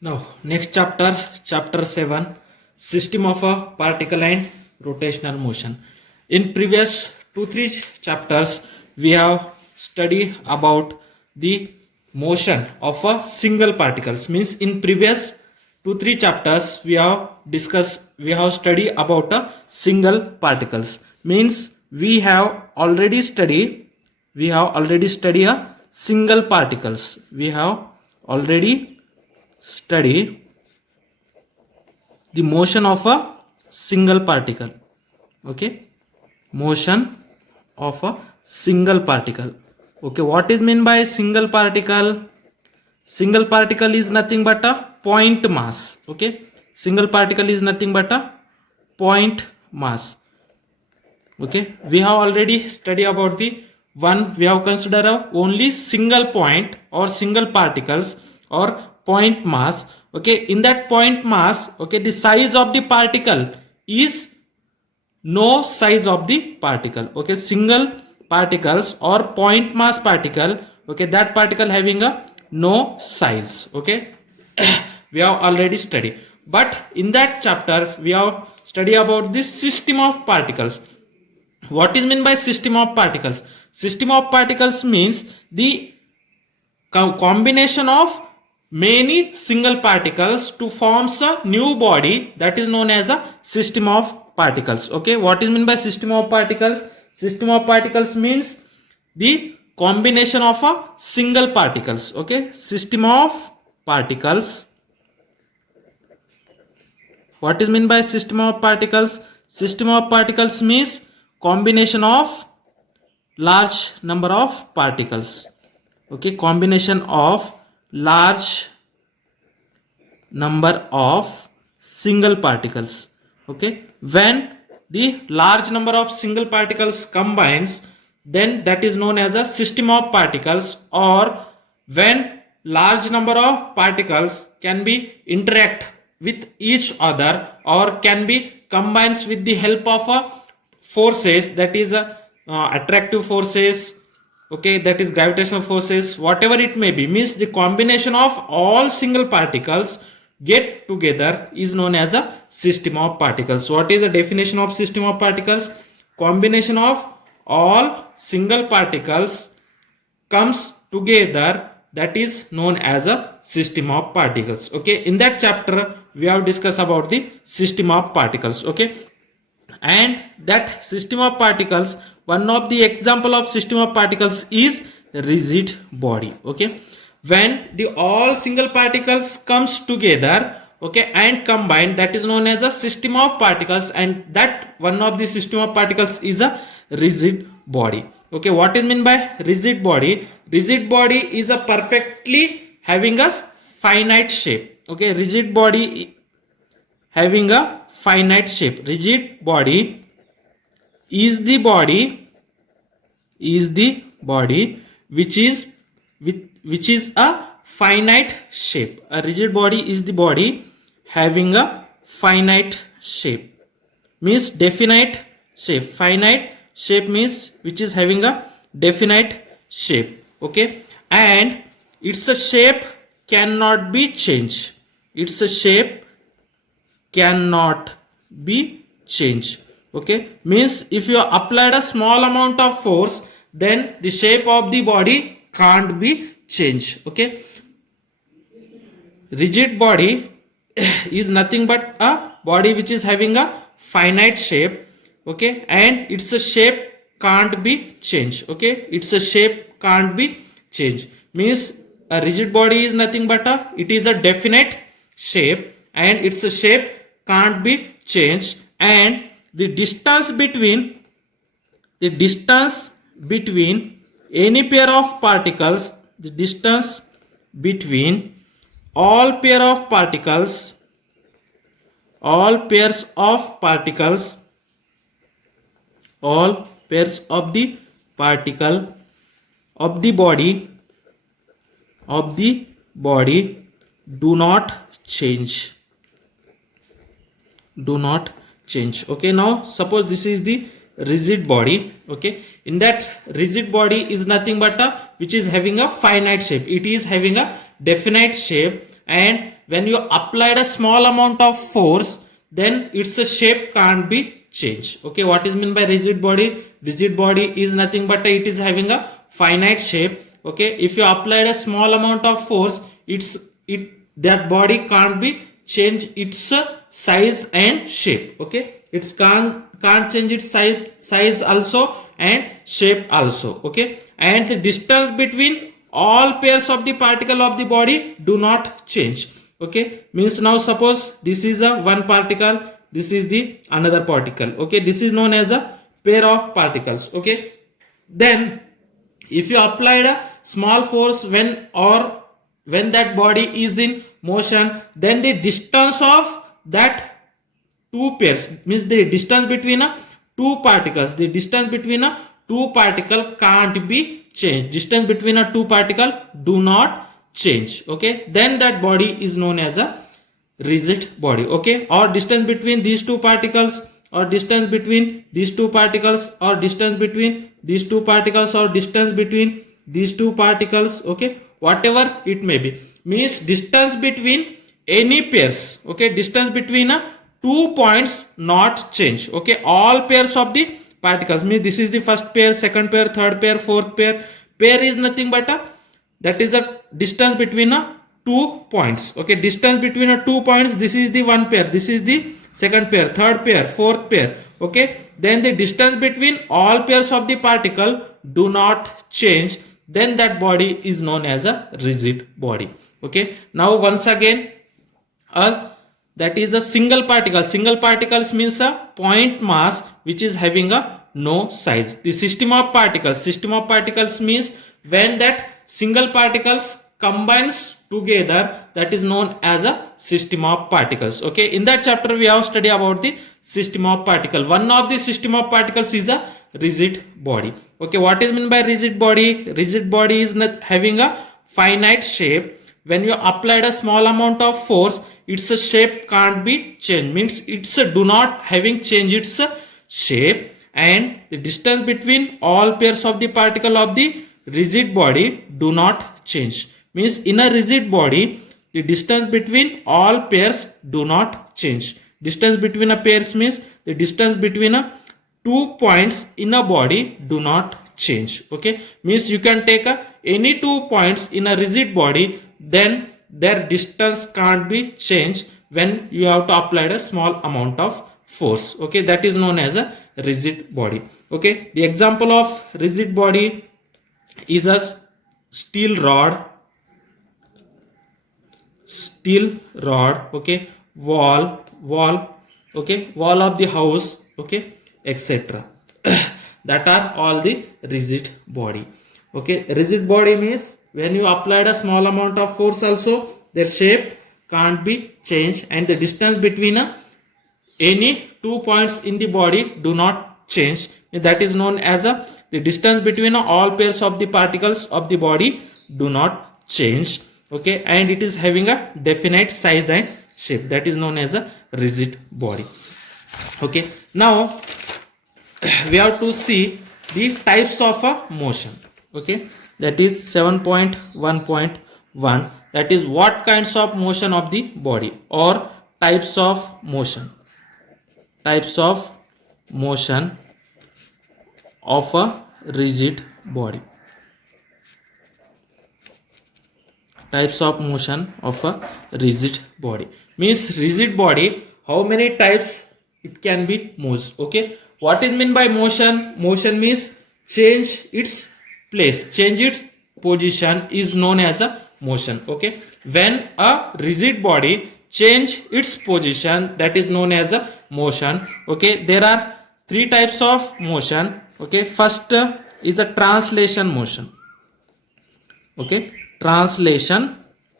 Now, next chapter, chapter 7, system of a particle and rotational motion. In previous 2-3 chapters, we have studied about the motion of a single particles. Means in previous 2-3 chapters, we have studied about a single particles. Means we have already studied a single particles. We have already study the motion of a single particle. Okay, motion of a single particle. Okay, what is meant by single particle? Single particle is nothing but a point mass. Okay, single particle is nothing but a point mass. Okay, we have already studied about the one. We have considered only single point or single particles or point mass. Okay, in that point mass, okay, the size of the particle is no size of the particle. Okay, single particles or point mass particle, okay, that particle having a no size. Okay, we have already studied, but in that chapter we have studied about this system of particles. What is meant by system of particles? System of particles means the combination of many single particles to forms a new body, that is known as a system of particles. Okay, what is meant by system of particles? System of particles means the combination of a single particles. Okay, system of particles. What is meant by system of particles? System of particles means combination of large number of particles. Okay, combination of large number of single particles. Okay, when the large number of single particles combines, then that is known as a system of particles. Or when large number of particles can be interact with each other or can be combines with the help of a forces, that is attractive forces, okay, that is gravitational forces, whatever it may be, means the combination of all single particles get together is known as a system of particles. What is the definition of system of particles? Combination of all single particles comes together, that is known as a system of particles. Okay, in that chapter we have discussed about the system of particles. Okay, and that system of particles, one of the example of system of particles is rigid body. Okay, when the all single particles comes together, okay, and combine, that is known as a system of particles, and that one of the system of particles is a rigid body. Okay, what is meant by rigid body? Rigid body is a perfectly having a finite shape. Okay, rigid body having a finite shape. Rigid body is the body which is a finite shape. A rigid body is the body having a finite shape, means definite shape. Finite shape means which is having a definite shape. Okay, and its a shape cannot be changed. Its a shape cannot be changed. Okay, means if you applied a small amount of force, then the shape of the body can't be changed. Okay, rigid body is nothing but a body which is having a finite shape. Okay, and its a shape can't be changed. Okay, its a shape can't be changed, means a rigid body is nothing but it is a definite shape and its a shape can't be changed, and the distance between any pair of particles, the distance between all pairs of particles of the particle of the body do not change. Okay, now suppose this is the rigid body. Okay, in that rigid body is nothing but which is having a finite shape. It is having a definite shape, and when you applied a small amount of force, then its shape can't be changed. Okay, what is meant by rigid body? Rigid body is nothing but it is having a finite shape. Okay, if you applied a small amount of force, that body can't be change its size and shape. Okay, it can't change its size also and shape also. Okay, and the distance between all pairs of the particle of the body do not change. Okay, means now suppose this is a one particle, this is the another particle. Okay, this is known as a pair of particles. Okay, then if you applied a small force when that body is in motion, then the distance of that two pairs, means the distance between two particles, the distance between two particle can't be changed. Distance between two particle do not change. Okay, then that body is known as a rigid body. Okay, or distance between these two particles, or distance between these two particles, or distance between these two particles, or distance between these two particles. Okay, whatever it may be, means distance between any pairs. Okay, distance between 2 points not change. Okay, all pairs of the particles, means this is the first pair, second pair, third pair, fourth pair. Pair is nothing but that is a distance between 2 points. Okay, distance between 2 points, this is the one pair, this is the second pair, third pair, fourth pair. Okay, then the distance between all pairs of the particle do not change, then that body is known as a rigid body. Okay, now once again, that is a single particle. Single particles means a point mass which is having a no size. The system of particles means when that single particles combines together, that is known as a system of particles. Okay, in that chapter we have studied about the system of particle. One of the system of particles is a rigid body. Okay, what is meant by rigid body? Rigid body is not having a finite shape. When you applied a small amount of force, its shape can't be changed, means it's do not having changed its shape, and the distance between all pairs of the particle of the rigid body do not change, means in a rigid body the distance between all pairs do not change. Distance between a pairs means the distance between 2 points in a body do not change. Okay, means you can take any 2 points in a rigid body, then their distance can't be changed when you have to apply a small amount of force. Okay, that is known as a rigid body. Okay, the example of rigid body is a steel rod, okay, wall, okay, wall of the house, okay, etc. That are all the rigid body. Okay, rigid body means when you applied a small amount of force also, their shape can't be changed, and the distance between any 2 points in the body do not change. That is known as the distance between all pairs of the particles of the body do not change. Okay, and it is having a definite size and shape. That is known as a rigid body. Okay, now we have to see the types of motion. Okay, that is 7.1.1, that is what kinds of motion of the body, or types of motion of a rigid body. Types of motion of a rigid body means rigid body, how many types it can be moved. Okay, what is meant by motion? Motion means change its place, change its position is known as a motion. Okay, when a rigid body change its position, that is known as a motion. Okay, there are 3 types of motion. Okay, first is a translation motion. Okay, translation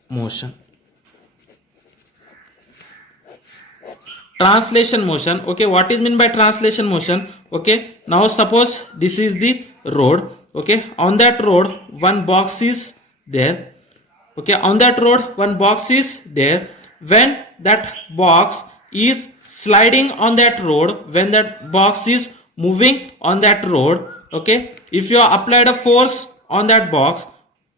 motion. Translation motion. Okay, what is meant by translation motion? Okay, now suppose this is the road. Okay, on that road one box is there. Okay, on that road one box is there. When that box is sliding on that road, when that box is moving on that road, okay, if you applied a force on that box,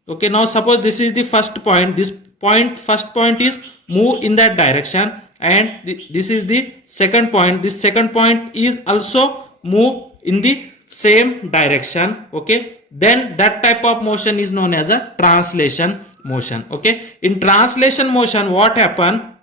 okay, now suppose this is the first point, this point, first point is move in that direction, and this is the second point. This second point is also move in the same direction. Okay, then that type of motion is known as a translation motion. Okay, in translation motion what happen?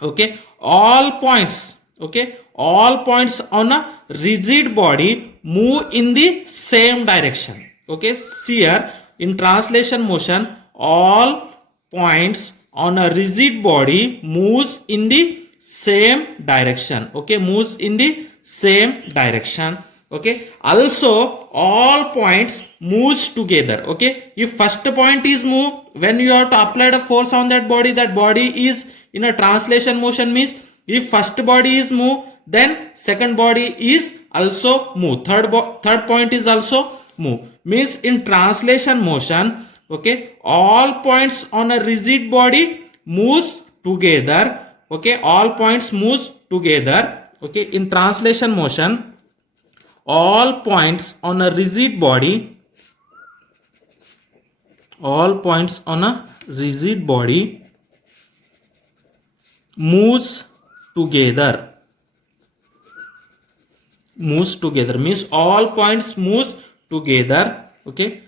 Okay, all points, okay, all points on a rigid body move in the same direction. Okay, see here, in translation motion all points on a rigid body moves in the same direction. Okay, moves in the same direction. Okay, also all points moves together. Okay, if first point is move, when you have to apply the force on that body is in a translation motion, means if first body is move, then second body is also move, third point is also move, means in translation motion, okay, all points on a rigid body moves together. Okay, all points moves together. Okay, in translation motion all points on a rigid body, all points on a rigid body moves together. Moves together means all points moves together. Okay,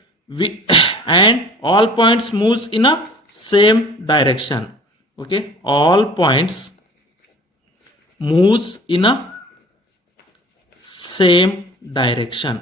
and all points moves in a same direction. Okay, all points moves in a same direction.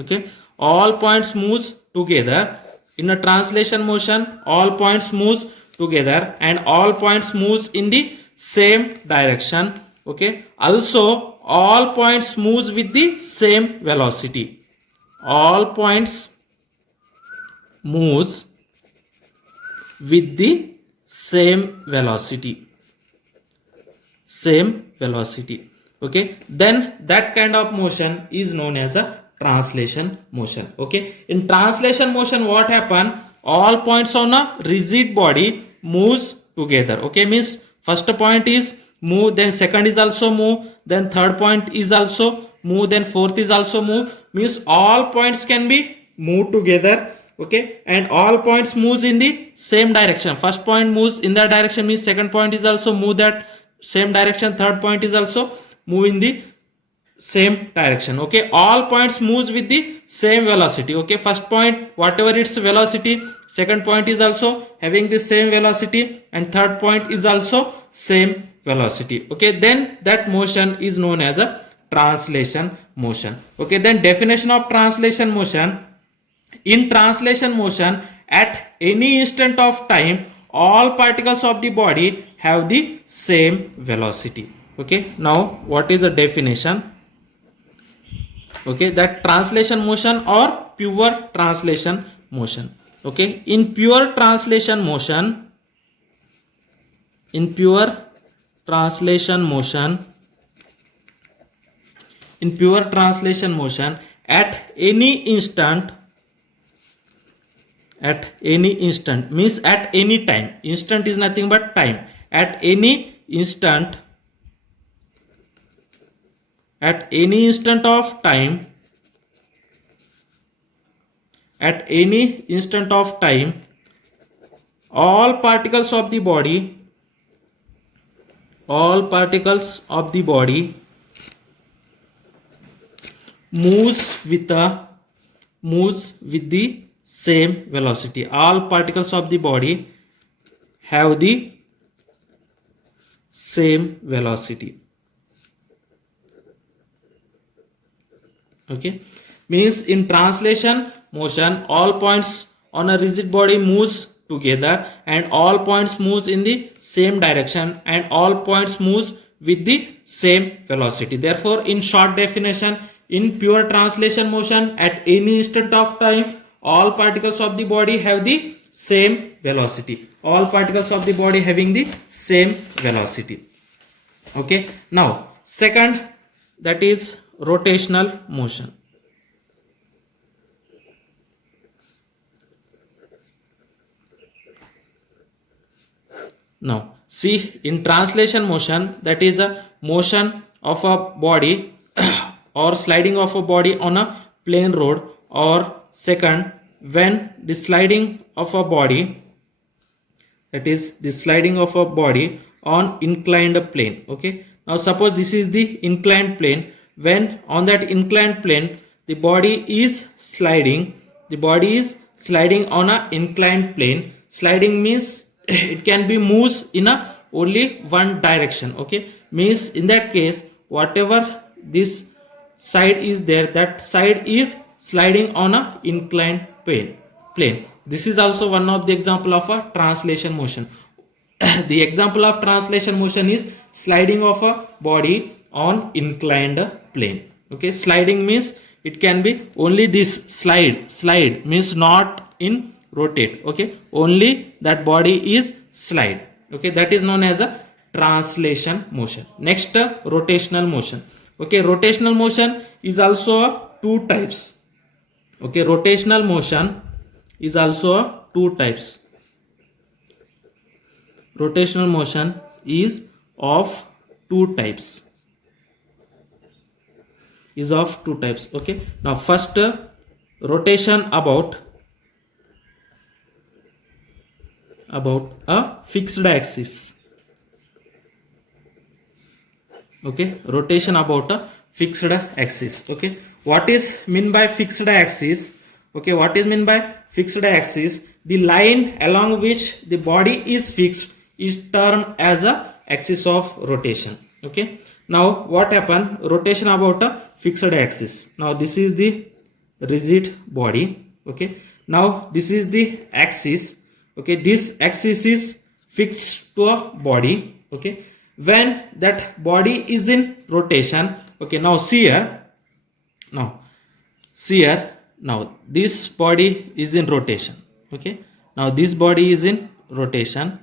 Okay, all points moves together. In a translation motion all points moves together and all points moves in the same direction. Okay, also all points moves with the same velocity. All points moves with the same velocity. Same velocity. Okay, then that kind of motion is known as a translation motion. Okay, in translation motion what happen? All points on a rigid body moves together. Okay, means first point is move, then second is also move, then third point is also move, then fourth is also move, means all points can be moved together. Okay, and all points moves in the same direction. First point moves in that direction, means second point is also move that same direction, third point is also move in the same direction. Okay, all points moves with the same velocity. Okay, first point whatever its velocity, second point is also having the same velocity, and third point is also same velocity. Okay, then that motion is known as a translation motion. Okay, then definition of translation motion: in translation motion at any instant of time all particles of the body have the same velocity. Okay, now what is the definition? Okay, that translation motion or pure translation motion. Okay, in pure translation motion, in pure translation motion, in pure translation motion at any instant, at any instant means at any time, instant is nothing but time, at any instant, at any instant of time, at any instant of time all particles of the body, all particles of the body moves with the same velocity. All particles of the body have the same velocity. Okay, means in translation motion all points on a rigid body moves together and all points moves in the same direction and all points moves with the same velocity. Therefore, in short definition, in pure translation motion at any instant of time all particles of the body have the same velocity. All particles of the body having the same velocity. Okay, now second, that is rotational motion. Now see, in translation motion, that is a motion of a body or sliding of a body on a plain road, or second when the sliding of a body, that is the sliding of a body on inclined plane. Okay, now suppose this is the inclined plane. When on that inclined plane the body is sliding, the body is sliding on a inclined plane. Sliding means it can be moves in a only one direction. Okay, means in that case whatever this side is there, that side is sliding on a inclined plane. This is also one of the example of a translation motion. The example of translation motion is sliding of a body on inclined plane. Okay, sliding means it can be only this slide means not in rotate. Okay, only that body is slide. Okay, that is known as a translation motion. Next, rotational motion. Okay, rotational motion is also a two types. Okay, rotational motion is also a two types. Rotational motion is of two types. Is of two types. Okay, now first, rotation about a fixed axis. Okay, rotation about a fixed axis. Okay, what is mean by fixed axis? Okay, what is mean by fixed axis? The line along which the body is fixed is termed as a axis of rotation. Okay, now what happen? Rotation about a fixed axis. Now this is the rigid body. Okay, now this is the axis. Okay, this axis is fixed to a body. Okay, when that body is in rotation. Okay, now see here, now this body is in rotation. Okay, now this body is in rotation.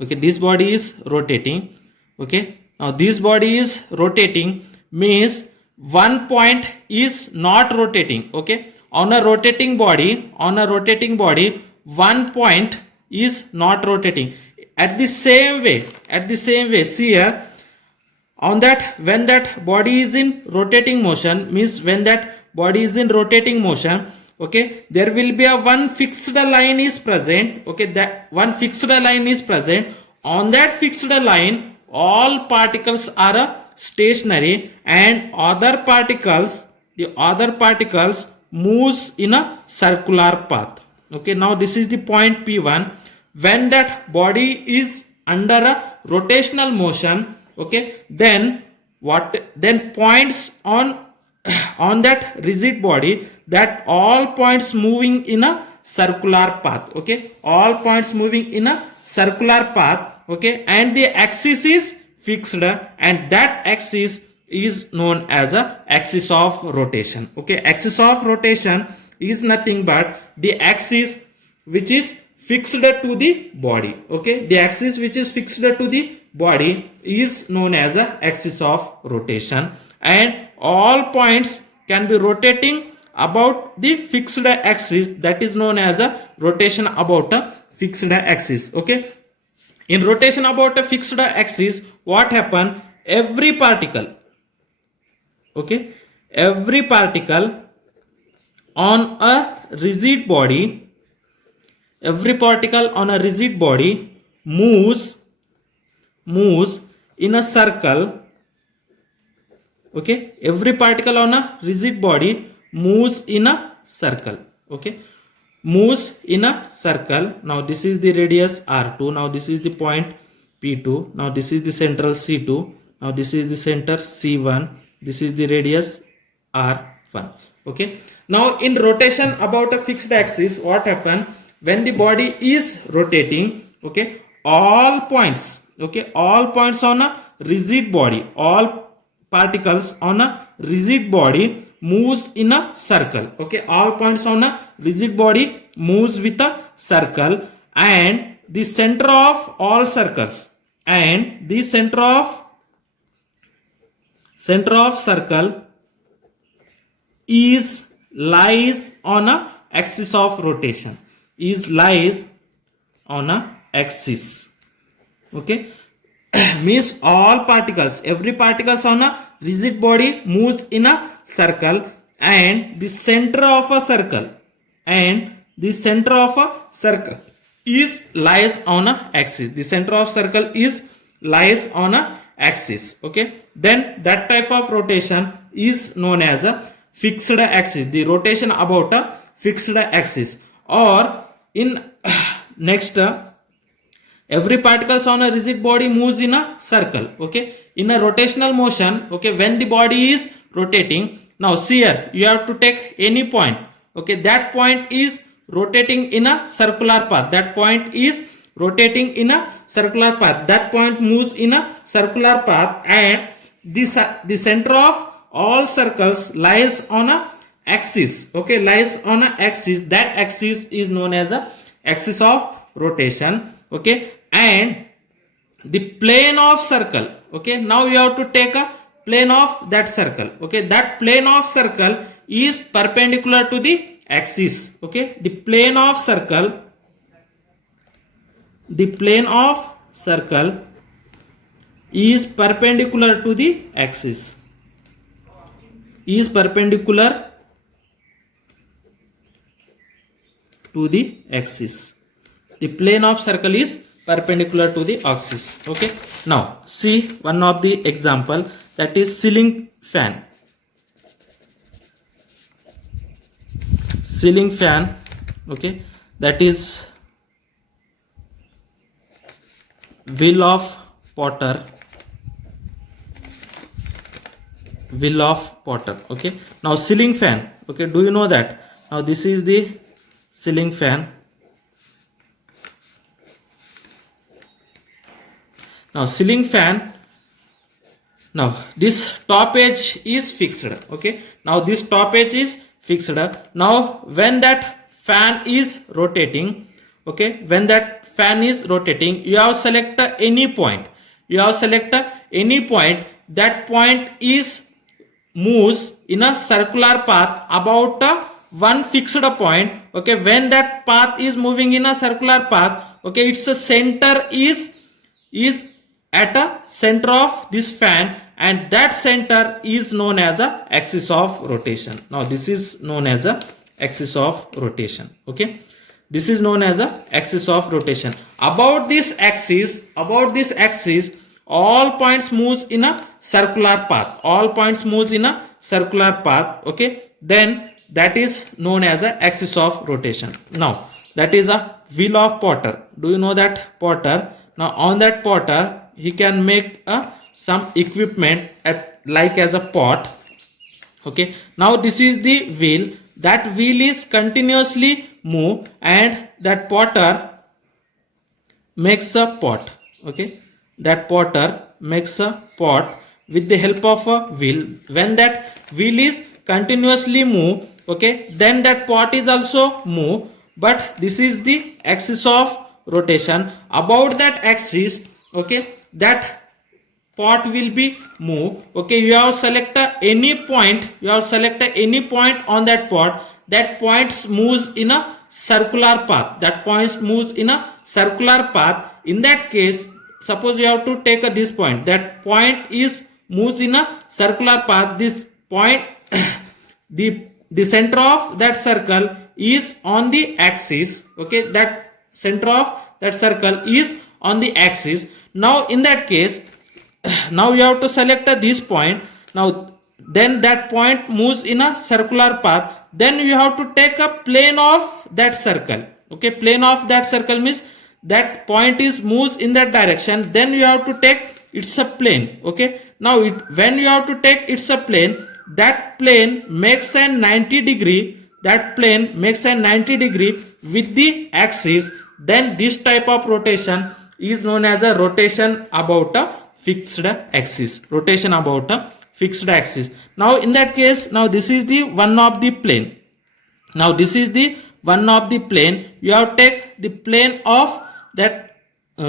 Okay, this body is rotating. Okay, now this body is rotating means one point is not rotating. Okay, on a rotating body, one point is not rotating. At the same way, see here, on that, when that body is in rotating motion, means when that body is in rotating motion, okay, there will be a one fixed line is present. Okay, that one fixed line is present. On that fixed line, all particles are stationary, and the other particles moves in a circular path. Okay, now this is the point P1. When that body is under a rotational motion, okay, then points on that rigid body, that all points moving in a circular path. Okay, all points moving in a circular path. Okay, and the axis is fixed, and that axis is known as a axis of rotation. Okay, axis of rotation is nothing but the axis which is fixed to the body. Okay, the axis which is fixed to the body is known as a axis of rotation, and all points can be rotating about the fixed axis, that is known as a rotation about a fixed axis. Okay, in rotation about a fixed axis, what happen? Every particle, okay, every particle on a rigid body, moves in a circle. Okay, every particle on a rigid body moves in a circle. Okay, moves in a circle. Now this is the radius R2. Now this is the point P2. Now this is the central C2. Now this is the center C1. This is the radius R1. Okay, now in rotation about a fixed axis, what happens? When the body is rotating, okay, all points, okay, all points on a rigid body, all particles on a rigid body moves in a circle. Okay, all points on a rigid body moves with a circle, and the center of all circles, and the center of circle is lies on a axis of rotation, is lies on a axis. Okay, means all particles, every particles on a rigid body moves in a circle, and the center of a circle, and the center of a circle is lies on a axis. The center of circle is lies on a axis. Okay, then that type of rotation is known as a fixed axis. The rotation about a fixed axis, or in next every particles on a rigid body moves in a circle. Okay, in a rotational motion. Okay, when the body is rotating, now see here you have to take any point. Okay, that point is rotating in a circular path. That point is rotating in a circular path. That point moves in a circular path, and the center of all circles lies on a axis. Okay, lies on a axis. That axis is known as a axis of rotation. Okay, and the plane of circle. Okay, now you have to take a plane of that circle. Okay, that plane of circle is perpendicular to the axis. Okay, the plane of circle is perpendicular to the axis. Is perpendicular to the axis. The plane of circle is perpendicular to the axis. Okay, now see one of the example, that is ceiling fan. Ceiling fan. Okay, that is wheel of Potter. Wheel of Potter. Okay, now ceiling fan. Okay, do you know that? Now this is the ceiling fan. Now ceiling fan, now this top edge is fixed. Okay, now this top edge is fixed. Now when that fan is rotating, okay, when that fan is rotating, you have select any point. You have select any point. That point is moves in a circular path about one fixed point. Okay, when that path is moving in a circular path, okay, its center is at a center of this fan, and that center is known as a axis of rotation. Now this is known as a axis of rotation. Okay, this is known as a axis of rotation. About this axis, all points moves in a circular path. All points moves in a circular path. Okay, then that is known as a axis of rotation. Now that is a wheel of Potter. Do you know that Potter? Now on that Potter, he can make some equipment like as a pot. Okay, now this is the wheel. That wheel is continuously move, and that Potter makes a pot. Okay, that Potter makes a pot with the help of a wheel. When that wheel is continuously move, okay, then that pot is also move, but this is the axis of rotation. About that axis, okay, that pot will be move. Okay, you have select any point. You have select any point on that pot. That point moves in a circular path. That point moves in a circular path. In that case, suppose you have to take this point. That point is moves in a circular path. This point, the center of that circle is on the axis. Okay, that center of that circle is on the axis. Now in that case, now you have to select this point. Now then that point moves in a circular path. Then you have to take a plane of that circle. Okay, plane of that circle means that point is moves in that direction. Then you have to take it's a plane. Okay, now when you have to take it's a plane, that plane makes a 90 degree. That plane makes a 90 degree with the axis. Then this type of rotation is known as a rotation about a fixed axis. Rotation about a fixed axis. Now in that case, now this is the one of the plane. Now this is the one of the plane. You have take the plane of that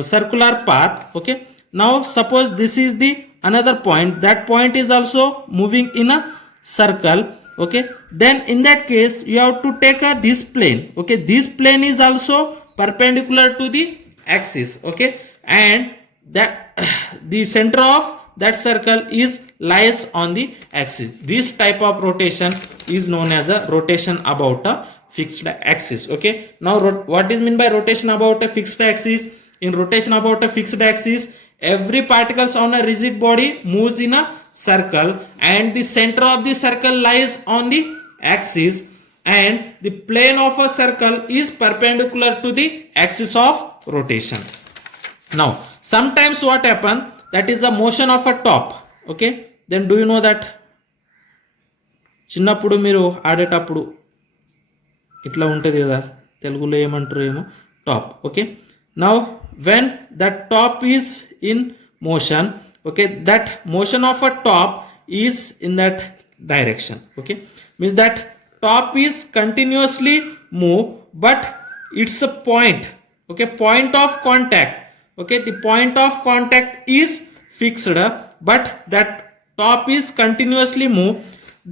circular path. Okay, now suppose this is the another point. That point is also moving in a circle. Okay, then in that case you have to take this plane. Okay, this plane is also perpendicular to the axis. Okay, and that the center of that circle is lies on the axis. This type of rotation is known as a rotation about a fixed axis. Okay, now what is mean by rotation about a fixed axis? In rotation about a fixed axis, every particles on a rigid body moves in a circle, and the center of the circle lies on the axis, and the plane of a circle is perpendicular to the axis of rotation. Now sometimes what happen, that is the motion of a top. Okay, then do you know that చిన్నప్పుడు మీరు ఆడేటప్పుడు ఇట్లా ఉంటుంది కదా, తెలుగులో ఏమంటారు ఏమో, top. Okay, now when that top is in motion, okay, that motion of a top is in that direction. Okay, means that top is continuously move, but it's a point. Okay, point of contact. Okay, the point of contact is fixed, but that top is continuously moved.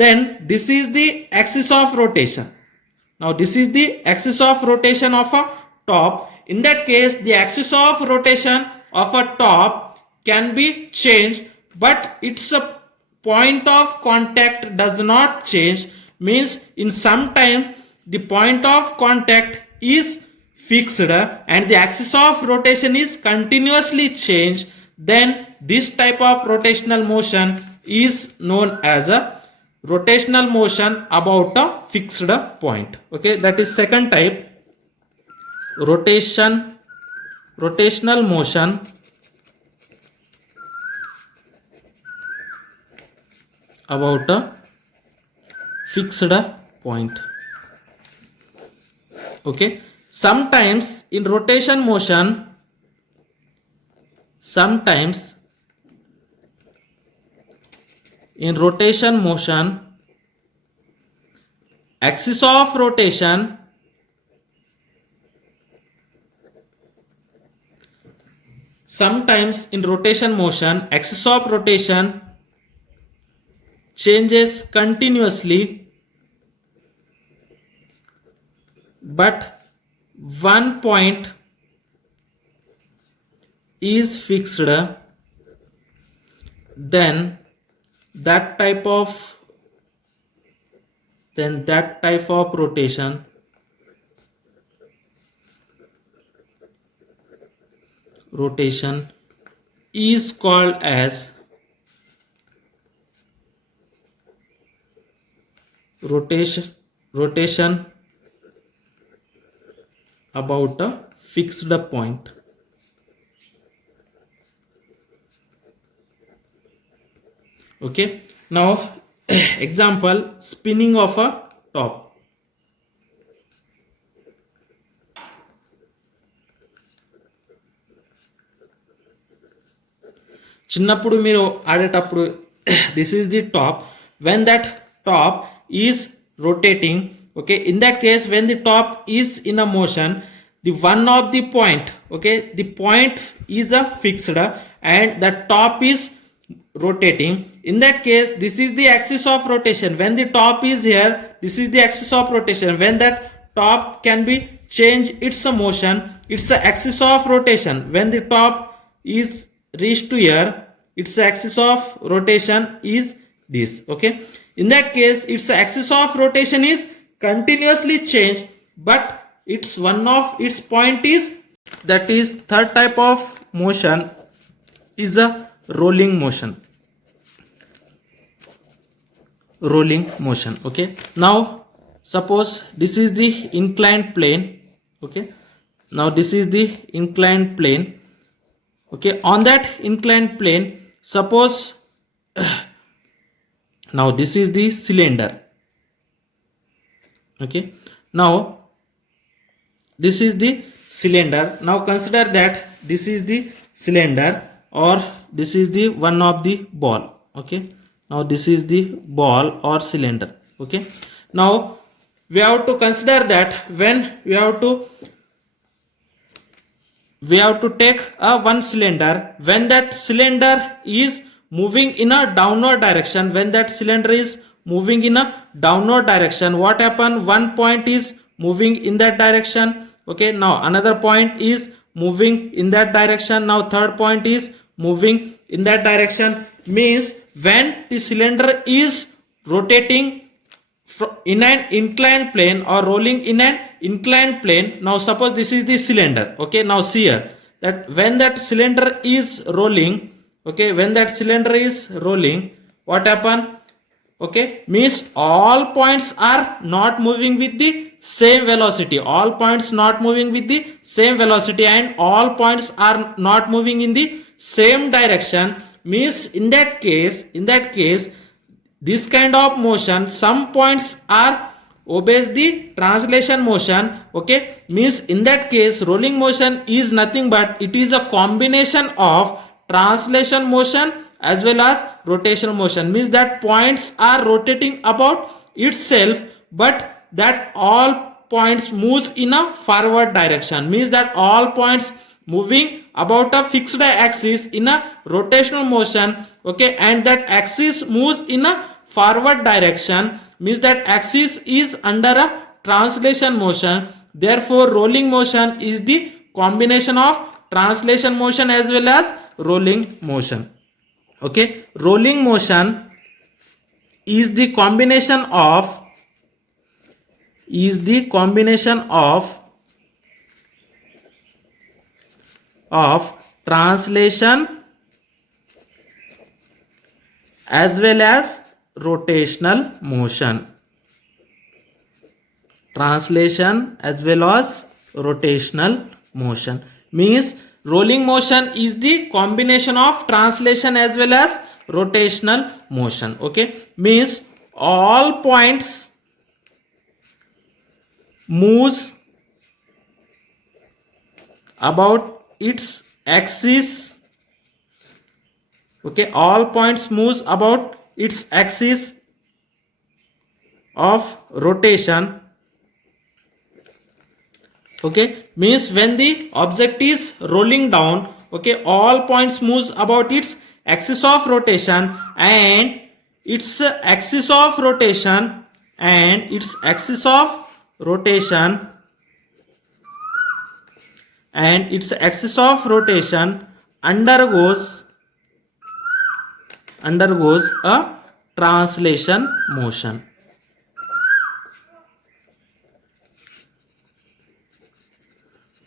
Then this is the axis of rotation. Now this is the axis of rotation of a top. In that case, the axis of rotation of a top can be changed, but its a point of contact does not change. Means in some time the point of contact is fixed and the axis of rotation is continuously changed. Then this type of rotational motion is known as a rotational motion about a fixed point. Okay, that is second type, rotational motion about a fixed point. Okay, sometimes in rotation motion, axis of rotation changes continuously, but one point is fixed. Then that type of rotation is called as rotation about a fixed point. Okay, now example, spinning of a top. చిన్నప్పుడు మీరు ఆడేటప్పుడు this is the top. When that top is rotating, okay, in that case when the top is in a motion, the one of the point, okay, the point is a fixed and the top is rotating. In that case, this is the axis of rotation. When the top is here, this is the axis of rotation. When that top can be changed its motion, it's the axis of rotation. When the top is reached to here, its axis of rotation is this. Okay, in that case its axis of rotation is continuously changed, but its one of its point is, that is third type of motion is a rolling motion. Okay, now suppose this is the inclined plane. Okay, now this is the inclined plane. Okay, on that inclined plane, suppose now this is the cylinder. Okay, now this is the cylinder. Now consider that this is the cylinder, or this is the one of the ball. Okay, now this is the ball or cylinder. Okay, now we have to consider that when we have to take a one cylinder, when that cylinder is moving in a downward direction, what happen, one point is moving in that direction. Okay, now another point is moving in that direction, now third point is moving in that direction. Means when the cylinder is rotating in an inclined plane or rolling in an inclined plane. Now suppose this is the cylinder. Okay, now see here that when that cylinder is rolling, okay, when that cylinder is rolling, what happen? Okay, means all points are not moving with the same velocity. All points not moving with the same velocity, and all points are not moving in the same direction. Means in that case, this kind of motion, some points are obeys the translation motion. Okay, means in that case rolling motion is nothing but it is a combination of translation motion as well as rotational motion. Means that points are rotating about itself, but that all points moves in a forward direction. Means that all points moving about a fixed axis in a rotational motion. Okay, and that axis moves in a forward direction. Means that axis is under a translation motion. Therefore rolling motion is the combination of translation motion as well as rolling motion. Okay, rolling motion is the combination of translation as well as rotational motion. Translation as well as rotational motion. Means rolling motion is the combination of translation as well as rotational motion. Okay, means all points moves about its axis. Okay, all points moves about its axis of rotation. Okay, means when the object is rolling down, okay, all points moves about its axis of rotation, and its axis of rotation undergoes a translation motion.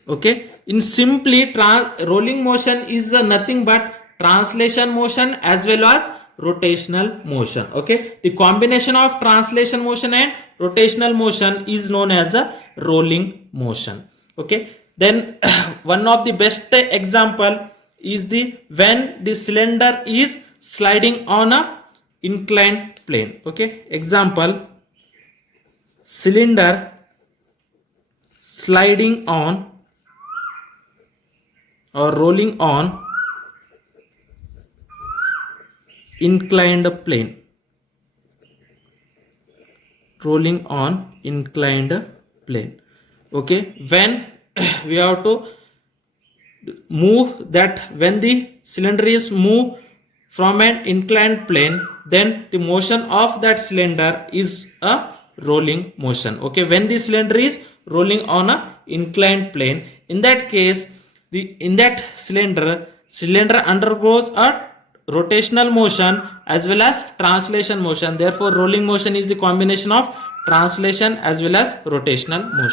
Okay, in simply rolling motion is nothing but translation motion as well as rotational motion. Okay, the combination of translation motion and rotational motion is known as a rolling motion. Okay, then one of the best example is the when the cylinder is sliding on a inclined plane. Okay, example, cylinder sliding on or rolling on inclined plane. Rolling on inclined plane. Okay, when we have to move that, when the cylinder is moved from an inclined plane, then the motion of that cylinder is a rolling motion. Okay, when the cylinder is rolling on a inclined plane, in that case in that cylinder undergoes a rotational motion as well as translation motion. Therefore rolling motion is the combination of translation as well as rotational motion.